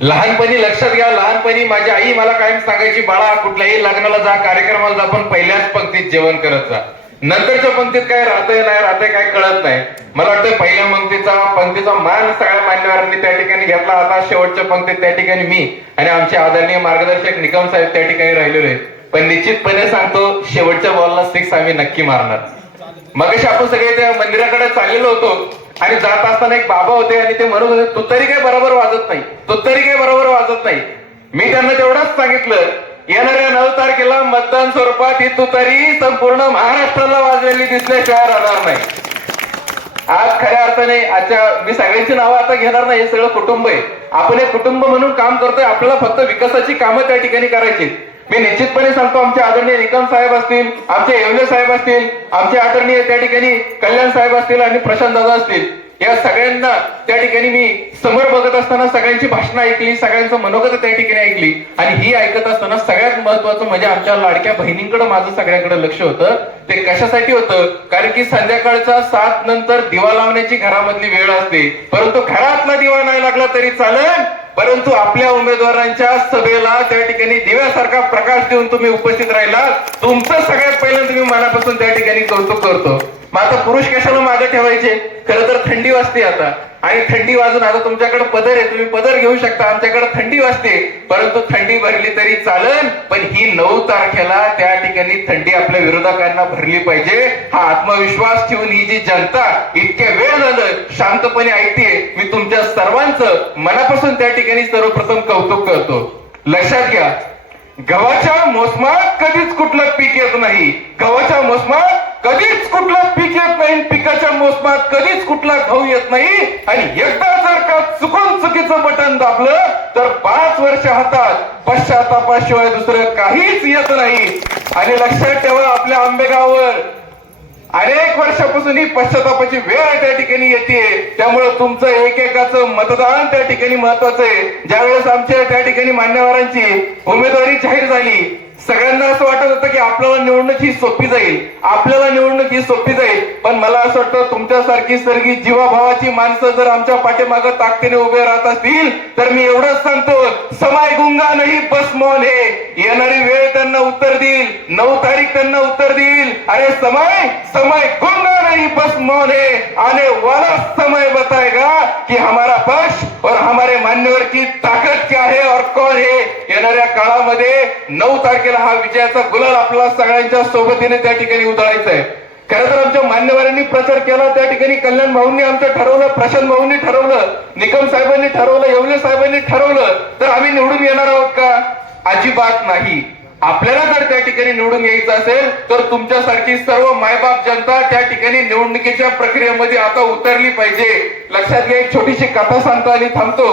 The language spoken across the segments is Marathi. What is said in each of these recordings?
लहानपणी लक्षात घ्या लहानपणी माझी आई मला कायम सांगायची बाळा कुठल्याही लग्नाला जा कार्यक्रमाला जा पण पहिल्याच पंक्तीत जेवण करत जा. नंतरच्या पंक्तीत काय राहतंय नाही राहतंय काय कळत नाही. मला वाटतं पहिल्या पंक्तीचा पंक्तीचा मान सगळ्या मान्यवरांनी त्या ठिकाणी घेतला. आता शेवटच्या पंक्तीत त्या ठिकाणी मी आणि आमचे आदरणीय मार्गदर्शक निकम साहेब त्या ठिकाणी राहिलेले आहेत. पण निश्चितपणे सांगतो शेवटच्या बॉलला सिक्स आम्ही नक्की मारणार. मग आपण सगळे त्या मंदिराकडे चाललेलो होतो. आणि जात असताना एक बाबा होते आणि ते म्हणत होते तू तरी काय बरोबर वाजत नाही तू तरी काय बरोबर वाजत नाही. मी त्यांना तेवढंच सांगितलं येणाऱ्या नऊ तारखेला मतदान स्वरूपात ही तुतारी संपूर्ण महाराष्ट्राला वाजलेली दिसल्याशिवाय राहणार नाही. आज खऱ्या अर्थाने आजच्या मी सगळ्यांची नावं आता घेणार नाही हे सगळं कुटुंब आहे. आपण हे कुटुंब म्हणून काम करतोय आपल्याला फक्त विकासाची कामं त्या ठिकाणी करायची मी निश्चितपणे सांगतो आमचे आदरणीय निकम साहेब असतील आमचे येवले साहेब असतील आमचे आदरणीय त्या ठिकाणी कल्याण साहेब असतील आणि प्रशांत दादा असतील या सगळ्यांना त्या ठिकाणी मी समोर बघत असताना सगळ्यांची भाषणं ऐकली सगळ्यांचं मनोगत त्या ठिकाणी ऐकली आणि ही ऐकत असताना सगळ्यात महत्वाचं म्हणजे आमच्या लाडक्या बहिणींकडे माझं सगळ्यांकडे लक्ष होतं. ते कशासाठी होतं? कारण की संध्याकाळचा सात नंतर दिवा लावण्याची घरामधली वेळ असते. परंतु घरातला दिवा नाही लागला तरी चालेल. परंतु आपल्या उमेदवारांच्या सभेला त्या ठिकाणी दिव्यासारखा प्रकाश देऊन तुम्ही उपस्थित राहिला तुमचं सगळ्यात पहिलं तुम्ही मनापासून त्या ठिकाणी कौतुक करतो. मग आता पुरुष कशाला मागे ठेवायचे. खरं तर थंडी वाजते आता. आणि थंडी वाजून आता तुमच्याकडे पदर आहे. तुम्ही पदर घेऊ शकता. आमच्याकडे थंडी वाजते. परंतु थंडी भरली तरी चालन. पण ही नऊ तारखेला त्या ठिकाणी थंडी आपल्या विरोधकांना भरली पाहिजे. हा आत्मविश्वास ठेवून ही जी जनता इतक्या वेळ झालं शांतपणे ऐकते मी तुमच्या सर्वांचं मनापासून त्या ठिकाणी सर्वप्रथम कौतुक करतो. लक्षात घ्या. गव्हाच्या मोसमात कधीच कुठलं पीक येत नाही. गव्हाच्या मोसमात कधीच कुठलं पीक येत नाही पिकाच्या मोसमात कधीच कुठला खाऊ येत नाही. आणि एकदा जर का चुकून चुकीचं बटन दाबलं तर पाच वर्ष हातात पश्चातापाशिवाय दुसरं काहीच येत नाही. आणि लक्षात ठेवा आपल्या आंबेगावर अनेक वर्षापासून ही पश्चातापाची वेळ त्या ठिकाणी येते. त्यामुळे तुमचं एकेकाचं मतदान त्या ठिकाणी महत्वाचं आहे. ज्यावेळेस आमच्या त्या ठिकाणी मान्यवरांची उमेदवारी जाहीर झाली सगळ्यांना असं वाटत होतं की आपल्याला निवडणूक ही सोपी जाईल. आपल्याला निवडणूक ही सोपी जाईल. पण मला असं वाटतं तुमच्यासारखी सरगी जीवाभावाची माणसं जर आमच्या पाठीमागं ताकदीने उभे राहत असतील तर मी एवढंच सांगतो समाय गुंगा नाही बस मॉल हे येणारी वेळ त्यांना उत्तर देईल. नऊ तारीख त्यांना उत्तर देईल. अरे समय समय गुंगा नहीं बस मौन. है आने वाला समय बताएगा कि हमारा पक्ष और हमारे मान्यवर की ताकद क्या है और कौन है? येणाऱ्या काळामध्ये नऊ तारखेला हा विजयाचा गुलाल आपला सगळ्यांच्या सोबतीने त्या ठिकाणी उधळायचा आहे. खरं तर आमच्या मान्यवरांनी प्रचार केला त्या ठिकाणी कल्याण भाऊंनी आमचं ठरवलं प्रशांत भाऊंनी ठरवलं निकम साहेबांनी ठरवलं येवले साहेबांनी ठरवलं तर आम्ही निवडून येणार आहोत का? अजिबात नाही. आपल्याला जर त्या ठिकाणी निवडून यायचं असेल तर तुमच्यासारखी सर्व मायबाप जनता त्या ठिकाणी निवडणुकीच्या प्रक्रियेमध्ये आता उतरली पाहिजे. लक्षात घ्या एक छोटीशी कथा सांगतो आणि थांबतो.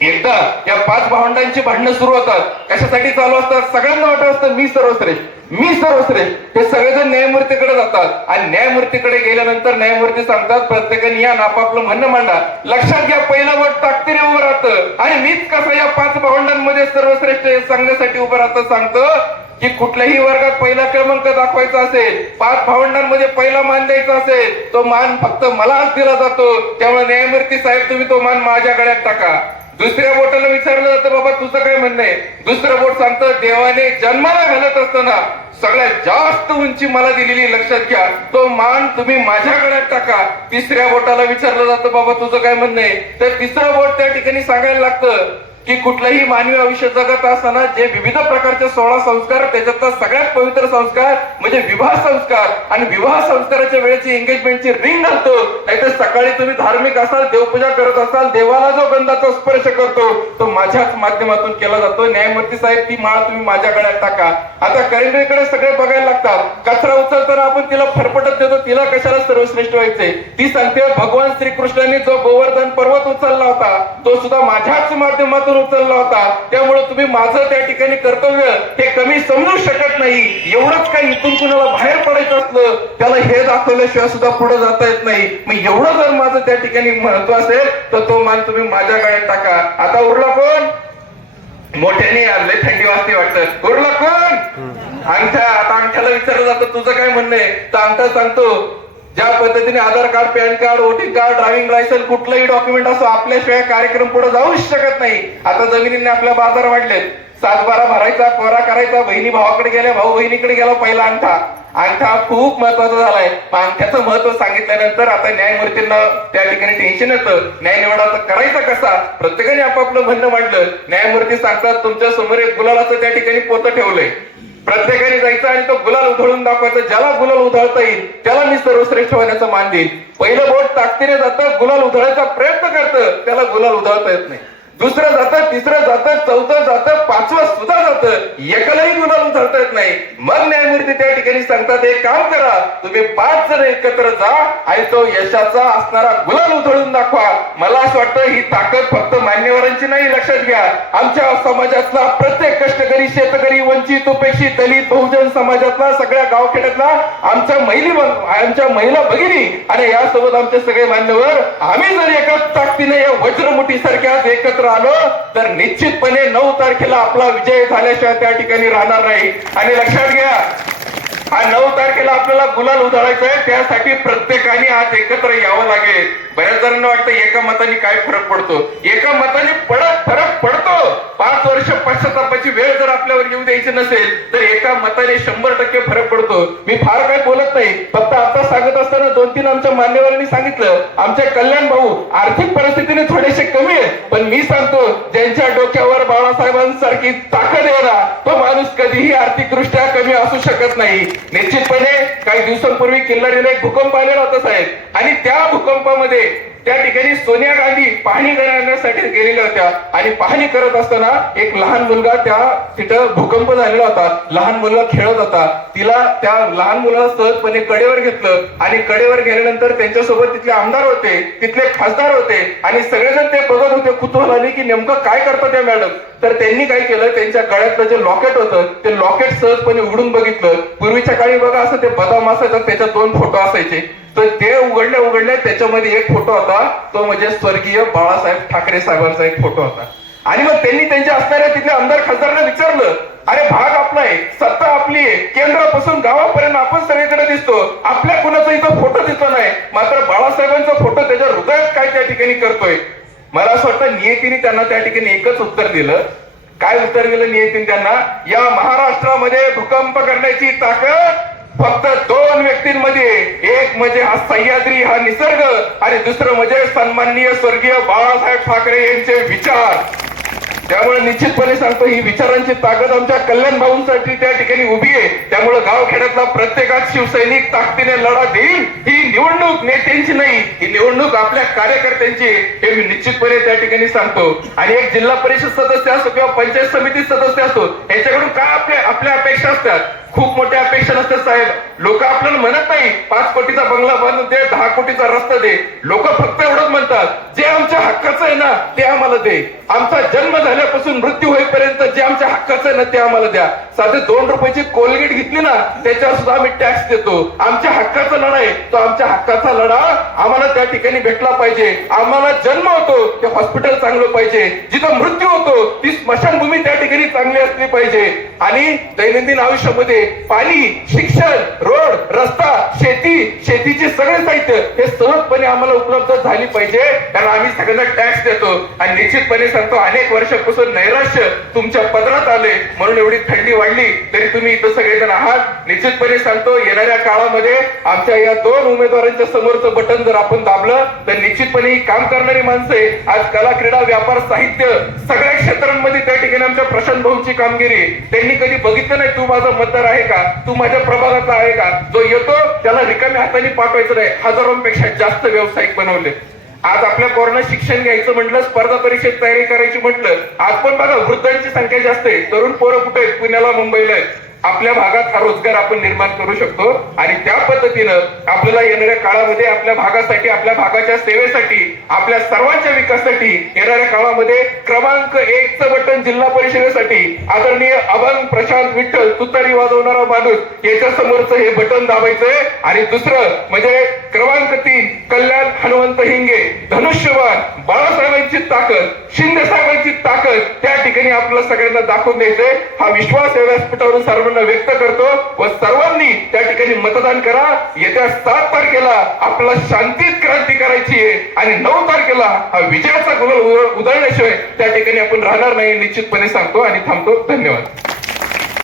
एकदा या पाच भावंडांची भांडणं सुरू होतात. कशासाठी चालू असतात? सगळ्यांना वाटत असतं मी सर्वश्रेष्ठ मी सर्वश्रेष्ठ. हे सगळेजण न्यायमूर्तीकडे जातात. आणि न्यायमूर्तीकडे गेल्यानंतर न्यायमूर्ती सांगतात प्रत्येकाने या आपापलं म्हणणं मांडा. लक्षात घ्या पहिलं वट ताकदीने उभं राहतं. आणि मीच कसं या पाच भावंडांमध्ये सर्वश्रेष्ठ हे सांगण्यासाठी उभं राहतं सांगतं की कुठल्याही वर्गात पहिला क्रमांक दाखवायचा असेल पाच भावंडांमध्ये पहिला मान द्यायचा असेल तो मान फक्त मलाच दिला जातो. त्यामुळे न्यायमूर्ती साहेब तुम्ही तो मान माझ्या गळ्यात टाका. दुसऱ्या बोटाला विचारलं जातं बाबा तुझं काय म्हणणं आहे? दुसरं बोट सांगतं देवाने जन्माला घालत असताना सगळ्यात जास्त उंची मला दिलेली लक्षात घ्या तो मान तुम्ही माझ्या गळ्यात टाका. तिसऱ्या बोटाला विचारलं जातं बाबा तुझं काय म्हणणं आहे? तर तिसरं बोट त्या ठिकाणी सांगायला लागतं की कुठलंही मानवी आयुष्य जगत असताना जे विविध प्रकारचे सोळा संस्कार त्याच्यातला सगळ्यात पवित्र संस्कार म्हणजे विवाह संस्कार. आणि विवाह संस्काराच्या वेळेची एंगेजमेंटची रिंग घालतो. नाहीतर सकाळी तुम्ही धार्मिक असाल देवपूजा करत असाल देवाला जो गंधाचा स्पर्श करतो तो माझ्याच माध्यमातून केला जातो. न्यायमूर्ती साहेब ती माळ तुम्ही माझ्या गळ्यात टाका. आता करेंडरीकडे सगळे बघायला लागतात. कचरा उचलताना आपण तिला फरफटत देतो तिला कशाला सर्वश्रेष्ठ व्हायचे ती सांगते भगवान श्रीकृष्णांनी जो गोवर्धन पर्वत उचलला होता तो सुद्धा माझ्याच माध्यमातून उचलला होता. त्यामुळे तुम्ही माझं त्या ठिकाणी कर्तव्य हे कमी समजू शकत नाही. एवढंच काही इथून कुणाला बाहेर पडायचं असलं त्याला हे दाखवल्याशिवाय सुद्धा पुढे जाता येत नाही. मग एवढं जर माझं त्या ठिकाणी महत्त्व असेल तर तो मान तुम्ही माझ्या गळ्यात टाका. आता उरला कोण? मोठ्याने आणले थंडी वाजते वाटतं. उरला कोण? अंगठा. आता अंगठ्याला विचारलं जातं तुझं काय म्हणणं आहे? तर अंगठा सांगतो ज्या पद्धतीने Aadhaar card PAN card voting card driving licence कुठलंही डॉक्युमेंट असो आपल्याशिवाय कार्यक्रम पुढे जाऊच शकत नाही. आता जमिनीने आपल्या बाजार वाढलेत. सातबारा भरायचा कोरा करायचा बहिणी भावाकडे गेल्या भाऊ बहिणीकडे गेला पहिला अंगठा. अंगठा खूप महत्त्वाचा झालाय. अंगठ्याचं महत्त्व सांगितल्यानंतर आता न्यायमूर्तींना त्या ठिकाणी टेन्शन येतं. न्याय निवडा करायचा कसा? प्रत्येकाने आपापलं म्हणणं मांडलं. न्यायमूर्ती सांगतात तुमच्यासमोर एक गुलालाचं त्या ठिकाणी पोतं ठेवलंय. प्रत्येकाने जायचं आणि तो गुलाल उधळून दाखवायचा. ज्याला गुलाल उधळता येईल त्याला मी सर्वश्रेष्ठ होण्याचा मान देईल पहिलं बोट ताकदीने जातं गुलाल उधळायचा प्रयत्न करतं त्याला गुलाल उधळता येत नाही. दुसरं जातं तिसरं जातं चौथं जातं पाचवं सुद्धा जातं. एकालाही गुलाल धरता येत नाही. मग न्यायमूर्ती त्या ठिकाणी सांगतात एक काम करा तुम्ही पाच जण एकत्र जा आणि तो यशाचा असणारा गुलाल उधळून दाखवा. मला असं वाटतं ही ताकद फक्त मान्यवरांची नाही लक्षात घ्या. आमच्या समाजातला प्रत्येक कष्टकरी शेतकरी वंचित उपेक्षित दलित बहुजन समाजातला सगळ्या गावखेड्यातला आमच्या महिली आमच्या महिला भगिनी. आणि यासोबत आमचे सगळे मान्यवर आम्ही जर एकाच ताकदीने या वज्रमुठी सारख्या एकत्र आलो तर निश्चितपणे नऊ तारखेला आपला विजय झाल्याशिवाय त्या ठिकाणी राहणार नाही. आणि लक्षात घ्या हा नऊ तारखेला आपल्याला गुलाल उधळायचा आहे त्यासाठी प्रत्येकाने आज एकत्र यावं लागेल. बऱ्याच जणांना वाटतं एका मताने काय फरक पडतो? एका मताने पडत फरक पडतो. पाच वर्ष पश्चातापाची वेळ जर आपल्यावर येऊ द्यायचे नसेल तर एका मताने शंभर टक्के फरक पडतो. मी फार काय बोलत नाही फक्त आता सांगत असताना दोन तीन आमच्या मान्यवरांनी सांगितलं आमच्या कल्याण भाऊ आर्थिक परिस्थितीने थोडेसे कमी आहेत पण मी सांगतो ज्यांच्या डोक्यावर बाळासाहेबांसारखी ताकद येणार तो माणूस कधीही आर्थिकदृष्ट्या कमी असू शकत नाही. निश्चितपणे काही दिवसांपूर्वी किल्लारीला एक भूकंप आलेला होता साहेब. आणि त्या भूकंपामध्ये त्या ठिकाणी सोनिया गांधी पाहणी करण्यासाठी गेलेल्या होत्या. आणि पाहणी करत असताना एक लहान मुलगा त्या तिथं भूकंप झालेला होता. लहान मुलगा खेळत होता. तिला त्या लहान मुलाला सहजपणे कडेवर घेतलं. आणि कडेवर गेल्यानंतर त्यांच्यासोबत तिथले आमदार होते तिथले खासदार होते. आणि सगळेजण ते बघत होते कुतूहलाने की नेमकं काय करतात त्या मॅडम. तर त्यांनी काय केलं त्यांच्या गळ्यातलं जे लॉकेट होतं ते लॉकेट सहजपणे उघडून बघितलं. पूर्वीच्या काळी बघा असं ते बदाम असायचं त्याच्यात दोन फोटो असायचे. तर ते उघडल्या उघडल्या त्याच्यामध्ये एक फोटो होता. तो म्हणजे स्वर्गीय बाळासाहेब ठाकरे साहेबांचा एक फोटो होता. आणि मग त्यांनी त्यांच्या असणाऱ्या तिथल्या आमदार खासदारांना विचारलं अरे भाग आपला आहे सत्ता आपली आहे केंद्रापासून गावापर्यंत आपण सगळीकडे दिसतो. आपल्या कुणाचा इथं फोटो दिसतो नाही. मात्र बाळासाहेबांचा फोटो त्याच्या हृदयात काय त्या ठिकाणी करतोय? मला असं वाटतं नियतीने त्यांना त्या ठिकाणी एकच उत्तर दिलं. काय उत्तर दिलं नियतीने त्यांना? या महाराष्ट्रामध्ये भूकंप करण्याची ताकद फक्त दोन व्यक्तींमध्ये एक म्हणजे हा सह्याद्री हा निसर्ग आणि दुसरं म्हणजे सन्माननीय स्वर्गीय बाळासाहेब ठाकरे यांचे विचार. त्यामुळे निश्चितपणे सांगतो ही विचारांची ताकद आमच्या कल्याण भाऊंसाठी त्या ठिकाणी उभी आहे. त्यामुळे गावखेड्यातला प्रत्येकात शिवसैनिक ताकदीने लढा देईल ही निवडणूक नेत्यांची नाही ही निवडणूक आपल्या कार्यकर्त्यांची हे मी निश्चितपणे त्या ठिकाणी सांगतो. आणि एक जिल्हा परिषद सदस्य असो किंवा पंचायत समिती सदस्य असो याच्याकडून काय आपल्या आपल्या अपेक्षा असतात? खूप मोठ्या अपेक्षा नसतात साहेब. लोक आपल्याला म्हणत नाही पाच कोटीचा बंगला बांधून दे दहा कोटीचा रस्ता दे. लोक फक्त एवढंच म्हणतात. जे आमच्या हक्काचं आहे ना ते आम्हाला दे. आमचा जन्म झाल्यापासून मृत्यू होईपर्यंत जे आमच्या हक्काचं आहे ना ते आम्हाला द्या. साधे दोन रुपयाची कोलगेट घेतली ना त्याच्यावर सुद्धा आम्ही टॅक्स देतो. आमच्या हक्काचा लढा आहे. तो आमच्या हक्काचा लढा आम्हाला त्या ठिकाणी भेटला पाहिजे. आम्हाला जन्म होतो ते हॉस्पिटल चांगलं पाहिजे. जिथं मृत्यू होतो ती स्मशानभूमी त्या ठिकाणी चांगली असली पाहिजे. आणि दैनंदिन आयुष्यामध्ये पाणी शिक्षण रोड रस्ता शेती शेतीचे सगळे साहित्य हे सहजपणे आम्हाला उपलब्ध झाली पाहिजे. कारण आम्ही सगळ्यांना टॅक्स देतो. आणि निश्चितपणे सांगतो अनेक वर्षापासून नैराश्य तुमच्या पदरात आले. म्हणून एवढी थंडी वाढली तरी तुम्ही इथं सगळेजण आहात. निश्चितपणे सांगतो येणाऱ्या काळामध्ये आमच्या या दोन उमेदवारांच्या समोरचं बटन जर आपण दाबलं तर निश्चितपणे ही काम करणारी माणसे आज कला क्रीडा व्यापार साहित्य सगळ्या क्षेत्रांमध्ये त्या ठिकाणी आमच्या प्रशांत भाऊची कामगिरी त्यांनी कधी बघितलं नाही तू माझा मतदार आहे का? तू माझ्या प्रभागातला आहे का? जो येतो त्याला रिकाम्या हाताने पाठवायचं नाही. हजारोंपेक्षा जास्त व्यावसायिक बनवले. आज आपल्या पोरांना शिक्षण घ्यायचं म्हटलं स्पर्धा परीक्षेत तयारी करायची म्हटलं आज पण बघा वृद्धांची संख्या जास्त आहे. तरुण पोरं कुठे आहेत? पुण्याला मुंबईला आहेत. आपल्या भागात हा रोजगार आपण निर्माण करू शकतो. आणि त्या पद्धतीनं आपल्याला येणाऱ्या काळामध्ये आपल्या भागासाठी आपल्या भागाच्या सेवेसाठी आपल्या सर्वांच्या विकासासाठी येणाऱ्या काळामध्ये क्रमांक एक च बटन जिल्हा परिषदेसाठी आदरणीय अभंग प्रशांत विठ्ठल तुतारी वाजवणारा माणूस याच्या समोरचं हे बटन दाबायचंय. आणि दुसरं म्हणजे क्रमांक तीन कल्याण हनुमंत हिंगे धनुष्यवान बाळासाहेबांची ताकद शिंदे साहेबांची ताकद त्या ठिकाणी आपल्याला सगळ्यांना दाखवून द्यायचंय. हा विश्वास या व्यासपीठावरून सर्वांना व्यक्त करतो व सर्वांनी त्या ठिकाणी मतदान करा. येत्या सात तारखेला आपल्याला शांतीत क्रांती करायची आहे आणि नऊ तारखेला हा विजयाचा गुलाल उधळ- उधळल्याशिवाय त्या ठिकाणी आपण राहणार नाही निश्चितपणे सांगतो आणि थांबतो. धन्यवाद.